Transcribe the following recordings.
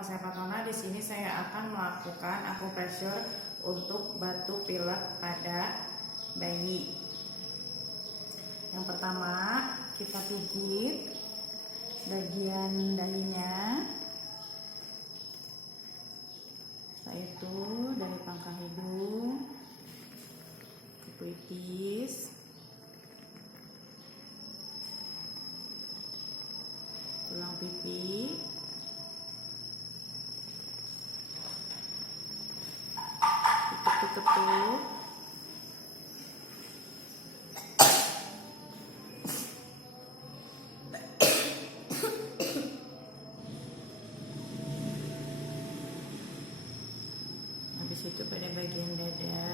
nama saya Fatona. Di sini saya akan melakukan akupressure untuk batu pilek pada bayi. Yang pertama, kita pijit bagian dahinya. Setelah itu dari pangkal hidung ke pelipis, tulang pipi, ketuk-ketuk, habis itu pada bagian dada,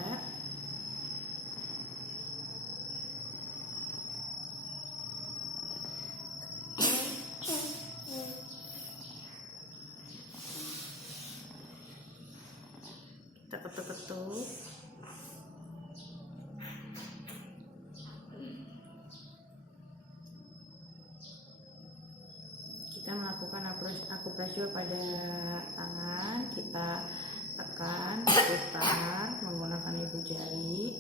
kita ketuk-ketuk. Kita melakukan akupressure pada tangan, kita tekan, putar menggunakan ibu jari.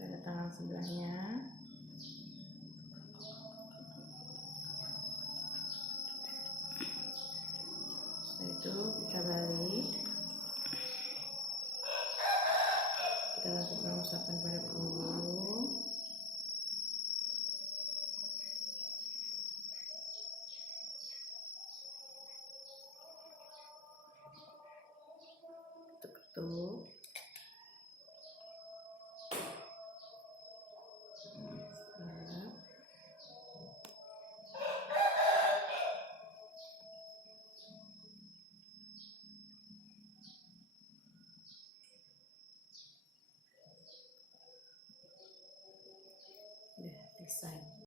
Pada tangan sebelahnya. Setelah itu kita balik. Kita lakukan usapan pada punggung. Ketuk-ketuk. Desain.